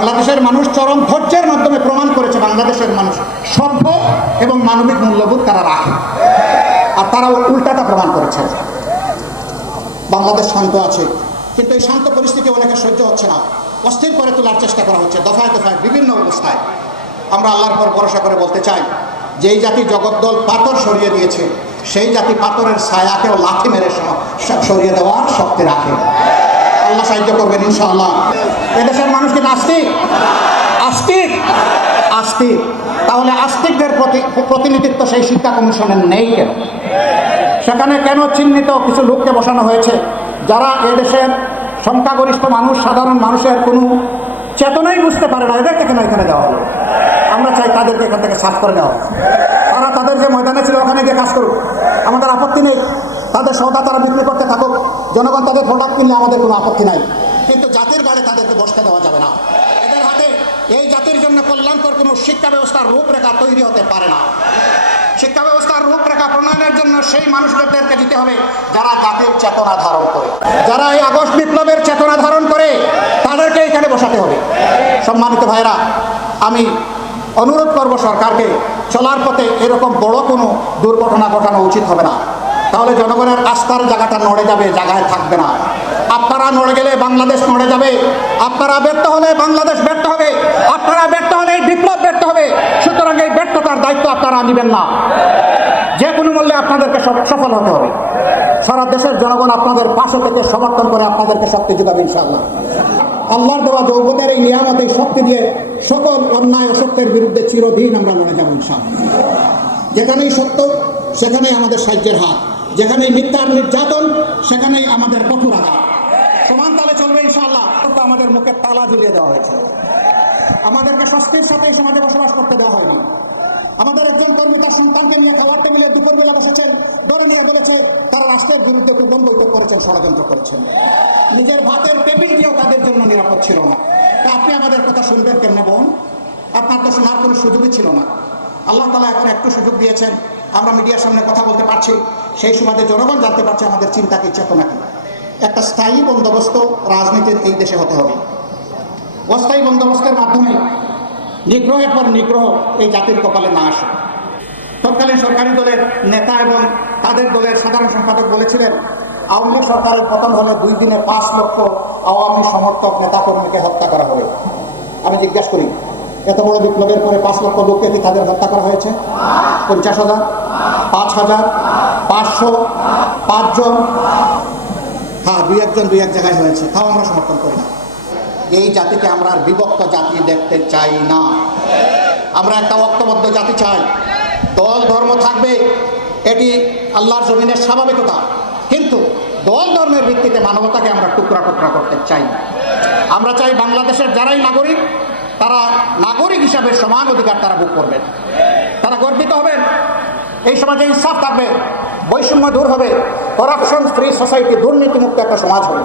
বাংলাদেশের মানুষ চরম ধৈর্যের মাধ্যমে প্রমাণ করেছে বাংলাদেশের মানুষ সভ্য এবং মানবিক মূল্যবোধ তারা রাখে। আর তারা উল্টাটা প্রমাণ করেছে বাংলাদেশ শান্ত আছে, কিন্তু এই শান্ত পরিস্থিতি অনেকে সহ্য হচ্ছে না। অস্থির করে তোলার চেষ্টা করা হচ্ছে, দফায় দফায় বিভিন্ন অবস্থায়। আমরা আল্লাহর পর ভরসা করে বলতে চাই, যেই জাতি জগদ্দল পাথর সরিয়ে দিয়েছে, সেই জাতি পাথরের ছায়াকেও লাথি মেরে সরিয়ে দেওয়ার শক্তি রাখে। আল্লাহ সাহায্য করবেন, ইনশাআল্লাহ। এদেশের মানুষ কি নাস্তিক? আস্তিক? আস্তিক। তাহলে আস্তিকদের প্রতি প্রতিনিধিত্ব সেই শিক্ষা কমিশনের নেই কেন? সেখানে কেন চিহ্নিত কিছু লোককে বসানো হয়েছে? যারা এদেশের সংখ্যাগরিষ্ঠ মানুষ, সাধারণ মানুষের কোনো চেতনাই বুঝতে পারে না, এদেরকে কেন এখানে দেওয়া আমরা চাই তাদেরকে এখান থেকে সাফ করে দেওয়া তারা তাদের যে ময়দানে ছিল, ওখানে গিয়ে কাজ করুক। আমাদের আপত্তি নেই। তাদের সৌদা তারা বিক্রি করতে থাকুক, জনগণ তাদের প্রোডাক্ট কিনলে আমাদের কোনো আপত্তি নাই। কিন্তু জাতির গাড়ি তাদেরকে বসতে দেওয়া যাবে না। এদের হাতে এই জাতির জন্য কল্যাণকর কোনো শিক্ষা ব্যবস্থার রূপরেখা তৈরি হতে পারে না। শিক্ষা ব্যবস্থার রূপরেখা প্রণয়নের জন্য সেই মানুষদেরকে দিতে হবে যারা জাতির চেতনা ধারণ করে। যারা এই আগস্ট বিপ্লবের চেতনা ধারণ করে, তাদেরকে এখানে বসাতে হবে। সম্মানিত ভাইরা আমি অনুরোধ করব সরকারকে, চলার পথে এরকম বড় কোনো দুর্ঘটনা ঘটানো উচিত হবে না। তাহলে জনগণের আস্থার জায়গাটা নড়ে যাবে, জায়গায় থাকবে না। আপনারা নড়ে গেলে বাংলাদেশ নড়ে যাবে। আপনারা ব্যর্থ হলে বাংলাদেশ ব্যর্থ হবে। আপনারা ব্যর্থ হলে বিপ্লব ব্যর্থ হবে। সুতরাং এই ব্যর্থতার দায়িত্ব আপনারা নেবেন না। যে কোনো মূল্যে আপনাদেরকে সফ- সফল হতে হবে। সারা দেশের জনগণ আপনাদের পাশে থেকে সমর্থন করে আপনাদেরকে শক্তি যোগাবে ইনশাআল্লাহ। আল্লাহর দেওয়া যৌবনের এই নিয়ামত, এই শক্তি দিয়ে সকল অন্যায় অসত্যের বিরুদ্ধে চিরদিন আমরা লড়ে যাব ইনশাআল্লাহ। যেখানেই সত্য, সেখানেই আমাদের সাহায্যের হাত। যেখানেই মিথ্যার নির্যাতন, সেখানেই আমাদের কঠোর আঘাত সমান তালে চলবে ইনশাআল্লাহ তো আমাদের মুখে তালা ঝুলিয়ে দেওয়া হয়েছে। আমাদেরকে স্বস্তির সাথে এই সমাজে বসবাস করতে দেওয়া হয়নি। আমাদের একজন কর্মী তার সন্তানকে নিয়ে খাবার টেবিলে দুপুরবেলা বসেছেন ধরে নিয়ে বলেছে, তারা রাষ্ট্রের বিরুদ্ধে প্রবন্ধ করেছেন, ষড়যন্ত্র করেছেন। নিজের ভাতের টেবিলটিও তাদের জন্য নিরাপদ ছিল না। আপনি আমাদের কথা শুনবেন কেন বোন? আপনার তো শোনার কোনো সুযোগই ছিল না। আল্লাহ তালা এখন একটু সুযোগ দিয়েছেন, আমরা মিডিয়ার সামনে কথা বলতে পারছি। সেই সুবাদে জনগণ জানতে পারছে আমাদের চিন্তা কি চেতনা কি একটা স্থায়ী বন্দোবস্ত রাজনীতির এই দেশে হতে হবে। অস্থায়ী বন্দোবস্তের মাধ্যমে নিগ্রহের পর নিগ্রহ এই জাতির কপালে না আসে। তৎকালীন সরকারি দলের নেতা এবং তাদের দলের সাধারণ সম্পাদক বলেছিলেন, আওয়ামী লীগ সরকারের পতন হলে দুই দিনে পাঁচ লক্ষ আওয়ামী সমর্থক নেতাকর্মীকে হত্যা করা হবে। আমি জিজ্ঞাসা করি এত বড় বিপ্লবের পরে পাঁচ লক্ষ লোককে কি তাদের হত্যা করা হয়েছে? পঞ্চাশ হাজার, পাঁচ হাজার, পাঁচশো, পাঁচজন? হ্যাঁ দুই একজন দুই এক জায়গায় হয়েছে, তাও আমরা সমর্থন করি এই জাতিকে আমরা আর বিভক্ত জাতি দেখতে চাই না। আমরা একটা ঐক্যবদ্ধ জাতি চাই। দল, ধর্ম থাকবে, এটি আল্লাহর জমিনের স্বাভাবিকতা। কিন্তু দল, ধর্মের ভিত্তিতে মানবতাকে আমরা টুকরা টুকরা করতে চাই না। আমরা চাই বাংলাদেশের যারাই নাগরিক তারা নাগরিক হিসাবে সমান অধিকার তারা ভোগ করবেন তারা গর্বিত হবেন এই সমাজে ইনসাফ থাকবে, বৈষম্য দূর হবে করাপশন ফ্রি সোসাইটি দুর্নীতিমুক্ত একটা সমাজ হবে।